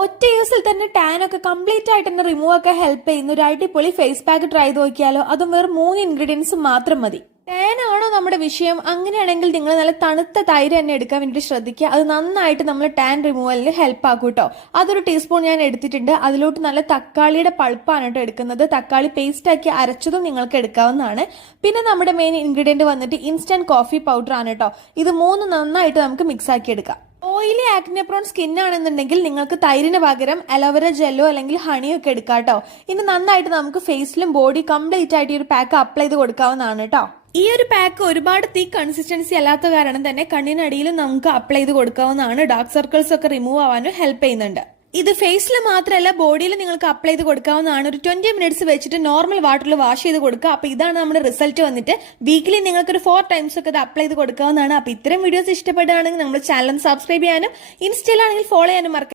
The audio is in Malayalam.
ഒറ്റ യൂസിൽ തന്നെ ടാൻ ഒക്കെ കംപ്ലീറ്റ് ആയിട്ട് തന്നെ റിമൂവ് ഒക്കെ ഹെൽപ്പ് ചെയ്യുന്ന ഒരു അടിപൊളി ഫേസ് പാക്ക് ട്രൈ ചെയ്ത് നോക്കിയാലോ. അതും വെറും 3 ഇൻഗ്രീഡിയൻസ് മാത്രം മതി. ടാൻ ആണോ നമ്മുടെ വിഷയം? അങ്ങനെയാണെങ്കിൽ നിങ്ങൾ നല്ല തണുത്ത തൈര് തന്നെ എടുക്കാൻ വേണ്ടിയിട്ട് ശ്രദ്ധിക്കുക. അത് നന്നായിട്ട് നമ്മൾ ടാൻ റിമൂവലിന് ഹെൽപ്പ് ആക്കും കേട്ടോ. അതൊരു ടീസ്പൂൺ ഞാൻ എടുത്തിട്ടുണ്ട്. അതിലോട്ട് നല്ല തക്കാളിയുടെ പൾപ്പാണ് കേട്ടോ എടുക്കുന്നത്. തക്കാളി പേസ്റ്റ് ആക്കി അരച്ചതും നിങ്ങൾക്ക് എടുക്കാവുന്നതാണ്. പിന്നെ നമ്മുടെ മെയിൻ ഇൻഗ്രീഡിയന്റ് വന്നിട്ട് ഇൻസ്റ്റന്റ് കോഫി പൗഡർ ആണ് കേട്ടോ. ഇത് 3 നന്നായിട്ട് നമുക്ക് മിക്സ് ആക്കി എടുക്കാം. ഓയിലി ആക്നെ പ്രോൺ സ്കിൻ ആണെന്നുണ്ടെങ്കിൽ നിങ്ങൾക്ക് തൈരിന് പകരം അലോവേര ജെല്ലോ അല്ലെങ്കിൽ ഹണിയോ ഒക്കെ എടുക്കാം കേട്ടോ. ഇനി നന്നായിട്ട് നമുക്ക് ഫേസിലും ബോഡി കംപ്ലീറ്റ് ആയിട്ട് ഈ ഒരു പാക്ക് അപ്ലൈ ചെയ്ത് കൊടുക്കാവുന്നതാണ് കേട്ടോ. ഈ ഒരു പാക്ക് ഒരുപാട് തിക്ക് കൺസിസ്റ്റൻസി അല്ലാത്ത കാരണം തന്നെ കണ്ണിനടിയിലും നമുക്ക് അപ്ലൈ ചെയ്ത് കൊടുക്കാവുന്നതാണ്. ഡാർക്ക് സർക്കിൾസ് ഒക്കെ റിമൂവ് ആവാനും ഹെൽപ്പ് ചെയ്യുന്നുണ്ട്. ഇത് ഫേസിൽ മാത്രമല്ല ബോഡിയിൽ നിങ്ങൾക്ക് അപ്ലൈ ചെയ്ത് കൊടുക്കാവുന്നതാണ്. ഒരു 20 മിനിറ്റ്സ് വെച്ചിട്ട് നോർമൽ വാട്ടറിൽ വാഷ് ചെയ്ത് കൊടുക്കുക. അപ്പൊ ഇതാണ് നമ്മുടെ റിസൾട്ട് വന്നിട്ട്. വീക്കിലി നിങ്ങൾക്ക് ഒരു 4 ടൈംസ് ഒക്കെ ഇത് അപ്ലൈ ചെയ്ത് കൊടുക്കാവുന്നതാണ്. അപ്പൊ ഇത്തരം വീഡിയോസ് ഇഷ്ടപ്പെടുകയാണെങ്കിൽ നമ്മുടെ ചാനൽ സബ്സ്ക്രൈബ് ചെയ്യാനും ഇൻസ്റ്റയിലാണെങ്കിൽ ഫോളോ ചെയ്യാനും മറക്കാം.